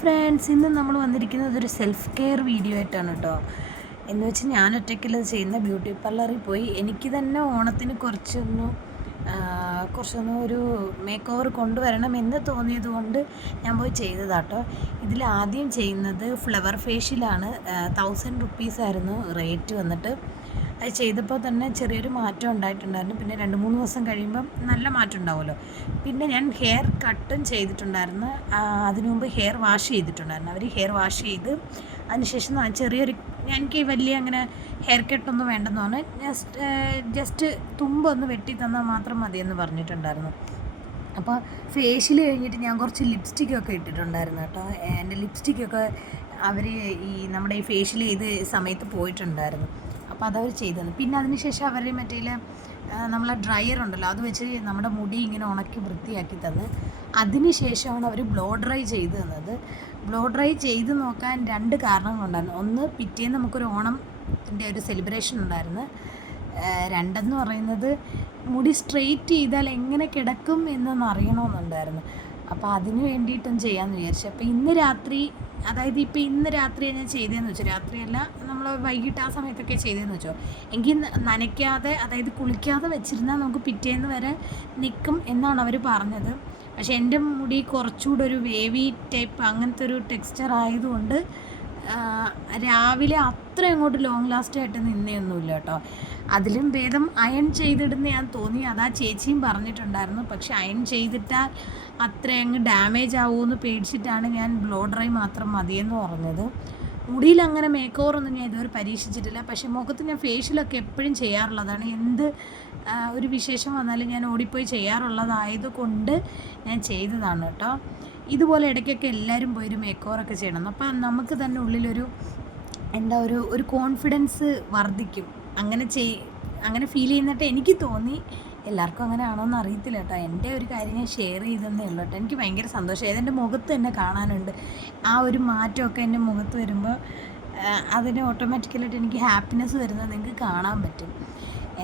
Friends, ഇന്ന് നമ്മൾ വന്നിരിക്കുന്നത് ഒരു സെൽഫ് കെയർ വീഡിയോ ആയിട്ടാണ് കേട്ടോ. എന്ന് വെച്ചാൽ ഞാൻ ഒറ്റയ്ക്കല്ലത് ചെയ്യുന്ന, ബ്യൂട്ടി പാർലറിൽ പോയി എനിക്ക് തന്നെ ഓണത്തിന് കുറച്ചൊന്ന് ഒരു മേക്ക് ഓവർ കൊണ്ടുവരണം എന്ന് തോന്നിയത് കൊണ്ട് ഞാൻ പോയി ചെയ്തതാട്ടോ. ഇതിൽ ആദ്യം ചെയ്യുന്നത് ഫ്ലവർ ഫേഷ്യലാണ്. 1000 റുപ്പീസായിരുന്നു റേറ്റ് വന്നിട്ട്. അത് ചെയ്തപ്പോൾ തന്നെ ചെറിയൊരു മാറ്റം ഉണ്ടായിട്ടുണ്ടായിരുന്നു. പിന്നെ 2-3 ദിവസം കഴിയുമ്പം നല്ല മാറ്റം ഉണ്ടാവുമല്ലോ. പിന്നെ ഞാൻ ഹെയർ കട്ടും ചെയ്തിട്ടുണ്ടായിരുന്നു. അതിനു മുമ്പ് ഹെയർ വാഷ് ചെയ്തിട്ടുണ്ടായിരുന്നു. അവർ ഹെയർ വാഷ് ചെയ്ത് അതിനുശേഷം ചെറിയൊരു, എനിക്ക് വലിയ അങ്ങനെ ഹെയർ കട്ടൊന്നും വേണ്ടെന്ന് പറഞ്ഞാൽ ജസ്റ്റ് തുമ്പൊന്ന് വെട്ടി തന്നാൽ മാത്രം മതിയെന്ന് പറഞ്ഞിട്ടുണ്ടായിരുന്നു. അപ്പോൾ ഫേഷ്യൽ കഴിഞ്ഞിട്ട് ഞാൻ കുറച്ച് ലിപ്സ്റ്റിക്കൊക്കെ ഇട്ടിട്ടുണ്ടായിരുന്നു കേട്ടോ. എൻ്റെ ലിപ്സ്റ്റിക്കൊക്കെ അവർ നമ്മുടെ ഈ ഫേഷ്യൽ ചെയ്ത് സമയത്ത് പോയിട്ടുണ്ടായിരുന്നു. അപ്പോൾ അതവർ ചെയ്തു തന്നു. പിന്നെ അതിന് ശേഷം അവർ മറ്റേ നമ്മളെ ഡ്രയർ ഉണ്ടല്ലോ, അത് വെച്ച് നമ്മുടെ മുടി ഇങ്ങനെ ഉണക്കി വൃത്തിയാക്കി തന്ന് അതിന് ശേഷമാണ് അവർ ബ്ലോ ഡ്രൈ ചെയ്ത് തന്നത്. ബ്ലോ ഡ്രൈ ചെയ്ത് നോക്കാൻ 2 കാരണങ്ങളുണ്ടായിരുന്നു. ഒന്ന്, പിറ്റേന്ന് നമുക്കൊരു ഓണത്തിൻ്റെ ഒരു സെലിബ്രേഷൻ ഉണ്ടായിരുന്നു. രണ്ടെന്ന് പറയുന്നത് മുടി സ്ട്രെയിറ്റ് ചെയ്താൽ എങ്ങനെ കിടക്കും എന്നൊന്ന് അറിയണമെന്നുണ്ടായിരുന്നു. അപ്പോൾ അതിന് വേണ്ടിയിട്ടും ചെയ്യാമെന്ന് വിചാരിച്ചു. അപ്പോൾ ഇന്ന് രാത്രി, അതായത് ഇപ്പോൾ ഇന്ന് രാത്രിയാണ് ഞാൻ ചെയ്തതെന്ന് വെച്ചോ, രാത്രിയല്ല നമ്മൾ വൈകിട്ട് ആ സമയത്തൊക്കെ ചെയ്തതെന്ന് വെച്ചോ, എങ്കിൽ നനയ്ക്കാതെ, അതായത് കുളിക്കാതെ വെച്ചിരുന്നാൽ നമുക്ക് പിറ്റേന്ന് വരെ നിൽക്കും എന്നാണ് അവർ പറഞ്ഞത്. പക്ഷേ എൻ്റെ മുടി കുറച്ചുകൂടെ ഒരു വേവി ടൈപ്പ് അങ്ങനത്തെ ഒരു ടെക്സ്ചർ ആയതുകൊണ്ട് രാവിലെ അത്ര അങ്ങോട്ട് ലോങ് ലാസ്റ്റ് ആയിട്ട് നിന്നെയൊന്നുമില്ല കേട്ടോ. അതിലും ഭേദം അയൺ ചെയ്തിടുന്ന ഞാൻ തോന്നി. അതാ ചേച്ചിയും പറഞ്ഞിട്ടുണ്ടായിരുന്നു. പക്ഷെ അയൺ ചെയ്തിട്ടാൽ അത്ര അങ്ങ് ഡാമേജ് ആവുമെന്ന് പേടിച്ചിട്ടാണ് ഞാൻ ബ്ലോ ഡ്രൈ മാത്രം മതിയെന്ന് പറഞ്ഞത്. മുടിയിൽ അങ്ങനെ മേക്ക് ഓവറൊന്നും ഞാൻ ഇതുവരെ പരീക്ഷിച്ചിട്ടില്ല. പക്ഷേ മുഖത്ത് ഞാൻ ഫേഷ്യലൊക്കെ എപ്പോഴും ചെയ്യാറുള്ളതാണ്. എന്ത് ഒരു വിശേഷം വന്നാലും ഞാൻ ഓടിപ്പോയി ചെയ്യാറുള്ളതായതുകൊണ്ട് ഞാൻ ചെയ്തതാണ് കേട്ടോ. ഇതുപോലെ ഇടയ്ക്കൊക്കെ എല്ലാവരും പോയി ഒരു മേക്ക് ഓവറൊക്കെ ചെയ്യണം. അപ്പം നമുക്ക് തന്നെ ഉള്ളിലൊരു ഒരു കോൺഫിഡൻസ് വർദ്ധിക്കും. അങ്ങനെ ഫീൽ ചെയ്യുന്നിട്ട് എനിക്ക് തോന്നി. എല്ലാവർക്കും അങ്ങനെ ആണോ എന്ന് അറിയത്തില്ല കേട്ടോ. എൻ്റെ ഒരു കാര്യം ഞാൻ ഷെയർ ചെയ്തെന്നേ ഉള്ളൂ കേട്ടോ. എനിക്ക് ഭയങ്കര സന്തോഷമായി. എൻ്റെ മുഖത്ത് തന്നെ കാണാനുണ്ട് ആ ഒരു മാറ്റമൊക്കെ. എൻ്റെ മുഖത്ത് വരുമ്പോൾ അതിന് ഓട്ടോമാറ്റിക്കലായിട്ട് എനിക്ക് ഹാപ്പിനെസ് വരുന്നത് നിങ്ങൾക്ക് കാണാൻ പറ്റും.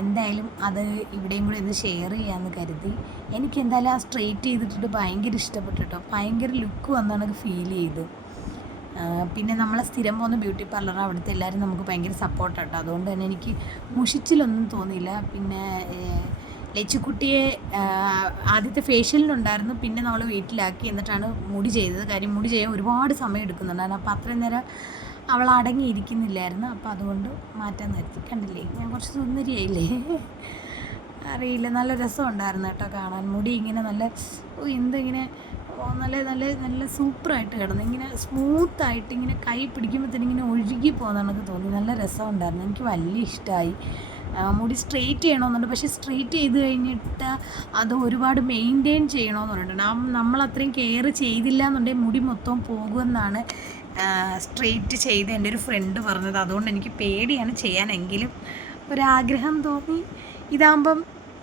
എന്തായാലും അത് ഇവിടെയും കൂടി ഒന്ന് ഷെയർ ചെയ്യാമെന്ന് കരുതി. എനിക്ക് എന്തായാലും ആ സ്ട്രെയിറ്റ് ചെയ്തിട്ട് ഭയങ്കര ഇഷ്ടപ്പെട്ടു കേട്ടോ. ഭയങ്കര ലുക്ക് വന്നാണ് ഫീൽ ചെയ്തു. പിന്നെ നമ്മളെ സ്ഥിരം പോകുന്ന ബ്യൂട്ടി പാർലർ, അവിടുത്തെ എല്ലാവരും നമുക്ക് ഭയങ്കര സപ്പോർട്ടാട്ടോ. അതുകൊണ്ട് തന്നെ എനിക്ക് മുഷിച്ചിലൊന്നും തോന്നിയില്ല. പിന്നെ ലച്ചുക്കുട്ടിയെ ആദ്യത്തെ ഫേഷ്യലിനുണ്ടായിരുന്നു, പിന്നെ നമ്മൾ വീട്ടിലാക്കി എന്നിട്ടാണ് മുടി ചെയ്തത്. കാര്യം മുടി ചെയ്യാൻ ഒരുപാട് സമയം എടുക്കുന്നുണ്ടായിരുന്നു. അപ്പോൾ അത്രയും നേരം അവൾ അടങ്ങിയിരിക്കുന്നില്ലായിരുന്നു. അപ്പോൾ അതുകൊണ്ട് മാറ്റാൻ നിർത്തി. കണ്ടില്ലേ, ഞാൻ കുറച്ച് സുന്ദരിയായില്ലേ? അറിയില്ല, നല്ല രസമുണ്ടായിരുന്നു കേട്ടോ കാണാൻ. മുടി ഇങ്ങനെ നല്ല എന്തിങ്ങനെ നല്ല നല്ല നല്ല സൂപ്പറായിട്ട് കിടന്നു. ഇങ്ങനെ സ്മൂത്തായിട്ട് ഇങ്ങനെ കൈ പിടിക്കുമ്പോഴത്തേനും ഇങ്ങനെ ഒഴുകി പോകുന്നതെന്നൊക്കെ തോന്നി. നല്ല രസമുണ്ടായിരുന്നു. എനിക്ക് വലിയ ഇഷ്ടമായി. മുടി സ്ട്രെയിറ്റ് ചെയ്യണമെന്നുണ്ട്. പക്ഷേ സ്ട്രെയിറ്റ് ചെയ്ത് കഴിഞ്ഞിട്ട് അത് ഒരുപാട് മെയിൻറ്റെയിൻ ചെയ്യണമെന്ന് പറഞ്ഞിട്ടുണ്ട്. നമ്മളത്രയും കെയർ ചെയ്തില്ല എന്നുണ്ടെങ്കിൽ മുടി മൊത്തം പോകുമെന്നാണ് സ്ട്രെയിറ്റ് ചെയ്ത് എൻ്റെ ഒരു ഫ്രണ്ട് പറഞ്ഞത്. അതുകൊണ്ട് എനിക്ക് പേടിയാണ് ചെയ്യാനെങ്കിലും ഒരാഗ്രഹം തോന്നി. ഇതാകുമ്പം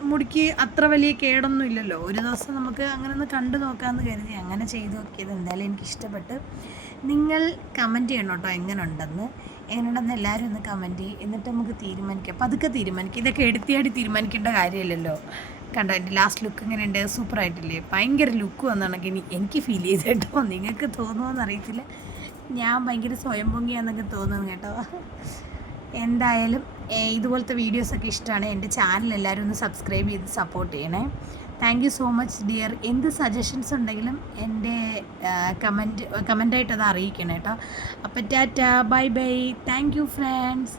മുടിക്ക് അത്ര വലിയ കേടൊന്നും ഇല്ലല്ലോ. ഒരു ദിവസം നമുക്ക് അങ്ങനെ ഒന്ന് കണ്ടു നോക്കാമെന്ന് കരുതി അങ്ങനെ ചെയ്ത് നോക്കിയത്. എന്തായാലും എനിക്കിഷ്ടപ്പെട്ട്. നിങ്ങൾ കമൻറ്റ് ചെയ്യണം കേട്ടോ എങ്ങനെയുണ്ടെന്ന് എല്ലാവരും ഒന്ന് കമൻറ്റ് ചെയ്യും. എന്നിട്ട് നമുക്ക് തീരുമാനിക്കാം, പതുക്കെ തീരുമാനിക്കാം. ഇതൊക്കെ എടുത്തിയാടി തീരുമാനിക്കേണ്ട കാര്യമില്ലല്ലോ. കണ്ടോ എൻ്റെ ലാസ്റ്റ് ലുക്ക് ഇങ്ങനെയുണ്ട്? സൂപ്പറായിട്ടില്ലേ? ഭയങ്കര ലുക്ക് വന്നാണെങ്കിൽ എനിക്ക് ഫീൽ ചെയ്ത് കേട്ടോ. നിങ്ങൾക്ക് തോന്നുമോയെന്ന് അറിയത്തില്ല. ഞാൻ ഭയങ്കര സ്വയം പൊങ്ങിയാന്നൊക്കെ തോന്നുന്നു കേട്ടോ. എന്തായാലും ഇതുപോലത്തെ വീഡിയോസൊക്കെ ഇഷ്ടമാണ്. എൻ്റെ ചാനൽ എല്ലാവരും ഒന്ന് സബ്സ്ക്രൈബ് ചെയ്ത് സപ്പോർട്ട് ചെയ്യണേ. Thank you so much dear. എന്ത് സജഷൻസ് ഉണ്ടെങ്കിലും എൻ്റെ കമൻറ്റായിട്ട് അത് അറിയിക്കണം കേട്ടോ. അപ്പോൾ Tata, bye bye. Thank you friends.